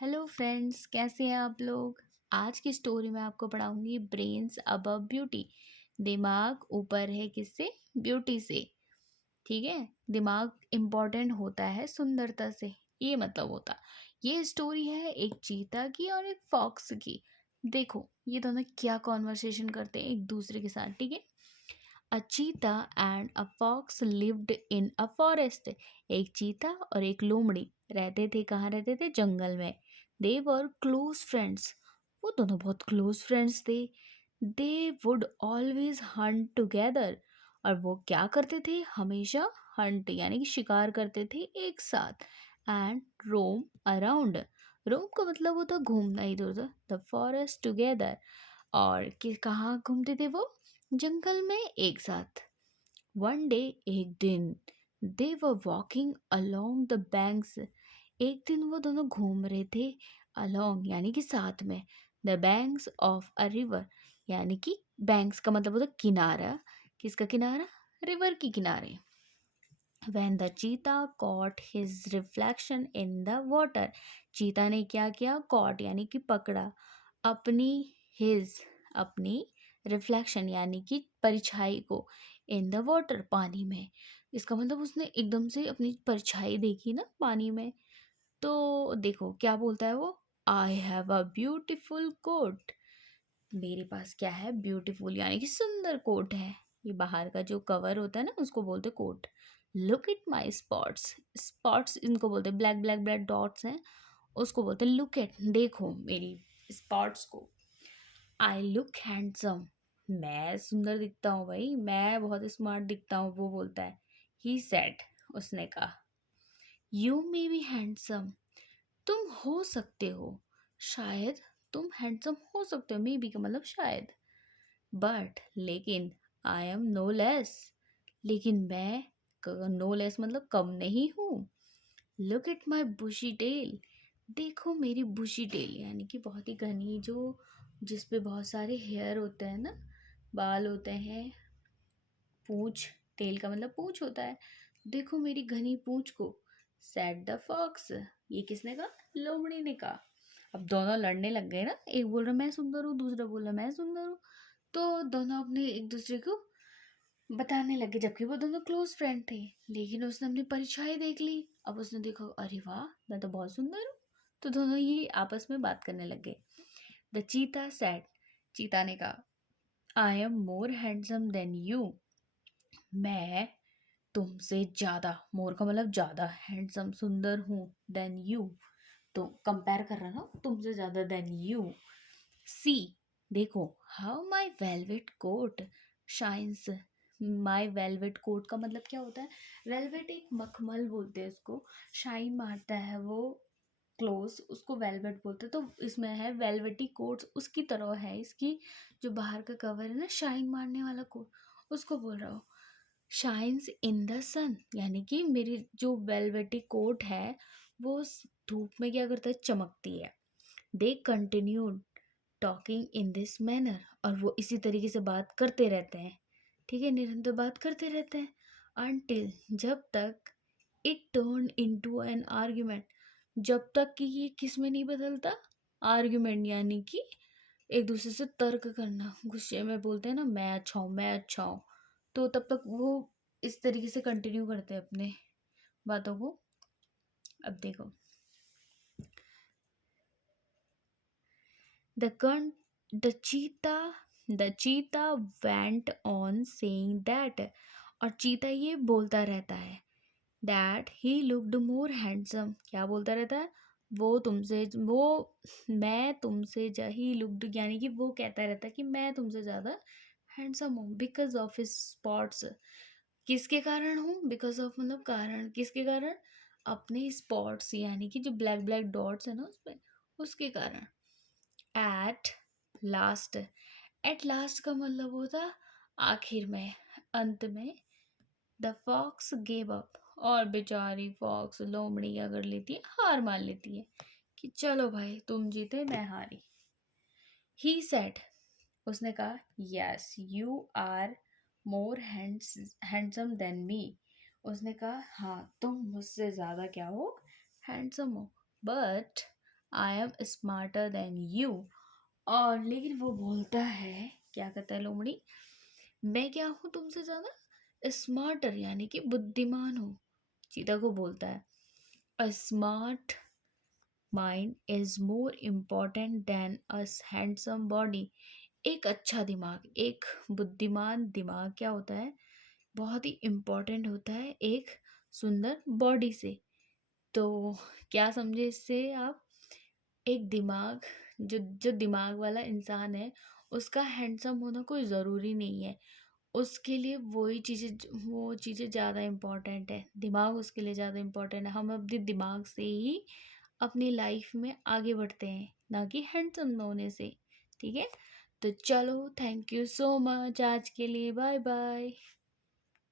Hello friends, कैसे हैं आप लोग। आज की स्टोरी में आपको पढ़ाऊंगी ब्रेन्स अबव ब्यूटी। दिमाग ऊपर है किससे? ब्यूटी से। ठीक है। दिमाग इम्पोर्टेंट होता है सुंदरता से, ये मतलब होता। ये स्टोरी है एक चीता की और एक फॉक्स की। देखो ये दोनों क्या कॉन्वर्सेशन करते हैं एक दूसरे के साथ। ठीक है। A cheetah and a fox lived in a forest. एक चीता और एक लोमड़ी रहते थे। कहाँ रहते थे? जंगल में। दे वर क्लोज फ्रेंड्स। वो दोनों बहुत क्लोज फ्रेंड्स थे। They would always Hunt together. और वो क्या करते थे? हमेशा हंट यानी कि शिकार करते थे एक साथ। And roam around. रोम का मतलब होता घूमना इधर उधर। The forest together. और कि कहाँ घूमते थे वो? जंगल में एक साथ। वन डे, एक दिन, they were walking along the banks. एक दिन वो दोनों घूम रहे थे अलोंग यानी कि साथ में। The banks of a river यानी कि बैंक्स का मतलब होता किनारा। किसका किनारा? रिवर की किनारे। When the cheetah caught his reflection in the water, चीता ने क्या किया? caught यानी कि पकड़ा अपनी his अपनी रिफ्लेक्शन यानी कि परछाई को इन द वाटर पानी में। इसका मतलब उसने एकदम से अपनी परछाई देखी ना पानी में। तो देखो क्या बोलता है वो? I have a beautiful coat. मेरे पास क्या है? ब्यूटीफुल यानी कि सुंदर कोट है। ये बाहर का जो कवर होता है ना उसको बोलते coat. Look at my spots. Spots इनको बोलते ब्लैक ब्लैक ब्लैक डॉट्स हैं, उसको बोलते लुक एट, देखो मेरी स्पॉट्स को। I look handsome. मैं सुंदर दिखता हूँ भाई, मैं बहुत स्मार्ट दिखता हूँ, वो बोलता है। ही सेड, उसने कहा। You may be handsome. तुम हो सकते हो, शायद तुम हैंडसम हो सकते हो। मे बी का मतलब शायद। बट लेकिन आई एम नो लेस। लेकिन मैं नो लेस मतलब कम नहीं हूँ। Look at my bushy tail. देखो मेरी बुशी टेल यानी कि बहुत ही घनी, जो जिस पे बहुत सारे हेयर होते हैं ना, बाल होते हैं। पूंछ, टेल का मतलब पूंछ होता है। देखो मेरी घनी पूंछ को। Said the fox. ये किसने कहा? लोमड़ी ने कहा। अब दोनों लड़ने लग गए ना, एक बोल रहा मैं सुंदर हूँ, दूसरा बोल रहा मैं सुंदर हूँ। तो दोनों अपने एक दूसरे को बताने लगे, जबकि वो दोनों क्लोज फ्रेंड थे। लेकिन उसने अपनी परछाई देख ली। अब उसने देखा, अरे वाह, मैं तो बहुत सुंदर हूँ। तो दोनों ही आपस में बात करने लगे। द चीता सेड। चीता ने कहा, I am more handsome than you. मैं तुमसे ज्यादा, मोर का मतलब ज्यादा, हैंडसम सुंदर हूँ, देन यू तो कंपेयर कर रहा ना तुमसे ज्यादा, देन यू। सी, देखो, how my velvet coat shines. My velvet coat का मतलब क्या होता है? वेलवेट एक मखमल बोलते हैं उसको, शाइन मारता है वो क्लोज, उसको वेलवेट बोलते हैं। तो इसमें है वेलवेटी कोट, उसकी तरह है इसकी जो बाहर का कवर है ना, शाइन मारने वाला कोट, उसको बोल रहा हूँ। शाइन्स इन द सन यानी कि मेरी जो वेलवेटी कोट है वो धूप में क्या करता है? चमकती है। They continued talking in this manner. और वो इसी तरीके से बात करते रहते हैं। ठीक है, निरंतर बात करते रहते हैं। अनटिल, जब तक it turn into an argument, जब तक कि ये किस में नहीं बदलता? आर्ग्यूमेंट यानी कि एक दूसरे से तर्क करना, गुस्से में बोलते हैं ना मैं अच्छा हूँ, मैं अच्छा हूँ। तो तब तक वो इस तरीके से कंटिन्यू करते हैं अपने बातों को। अब देखो, द कन द चीता द चीता वेंट ऑन सेइंग दैट। और चीता ये बोलता रहता है that he looked more handsome. क्या बोलता रहता है? वो मैं तुमसे ही लुक्ड यानी कि वो कहता रहता है कि मैं तुमसे ज़्यादा हैंडसम हूँ, बिकॉज ऑफ हिज स्पॉट्स। किसके कारण हूँ? बिकॉज ऑफ मतलब कारण, किसके कारण? अपने स्पॉट्स यानी कि जो ब्लैक ब्लैक डॉट्स है ना उस पे, उसके कारण। At last. एट लास्ट का मतलब होता आखिर में, अंत में। The fox gave up. और बेचारी फॉक्स, लोमड़ी क्या कर लेती है? हार मान लेती है कि चलो भाई तुम जीते मैं हारी। ही सेड, उसने कहा, yes you are more handsome than me. उसने कहा हाँ तुम मुझसे ज़्यादा क्या हो? हैंडसम हो। But I am smarter than you. और लेकिन वो बोलता है, क्या कहता है लोमड़ी, मैं क्या हूँ तुमसे ज़्यादा स्मार्टर, यानी कि बुद्धिमान हूँ। चीता को बोलता है, a smart mind is more important than a handsome body. एक अच्छा दिमाग, एक बुद्धिमान दिमाग क्या होता है, बहुत ही इम्पोर्टेंट होता है एक सुंदर बॉडी से। तो क्या समझे इससे आप, एक दिमाग, जो जो दिमाग वाला इंसान है उसका हैंडसम होना कोई ज़रूरी नहीं है। उसके लिए वो चीज़ें ज़्यादा इम्पोर्टेंट है, दिमाग उसके लिए ज़्यादा इम्पोर्टेंट है। हम अपने दिमाग से ही अपनी लाइफ में आगे बढ़ते हैं, ना कि हैंडसम होने से। ठीक है, तो चलो, थैंक यू सो मच, आज के लिए बाय बाय।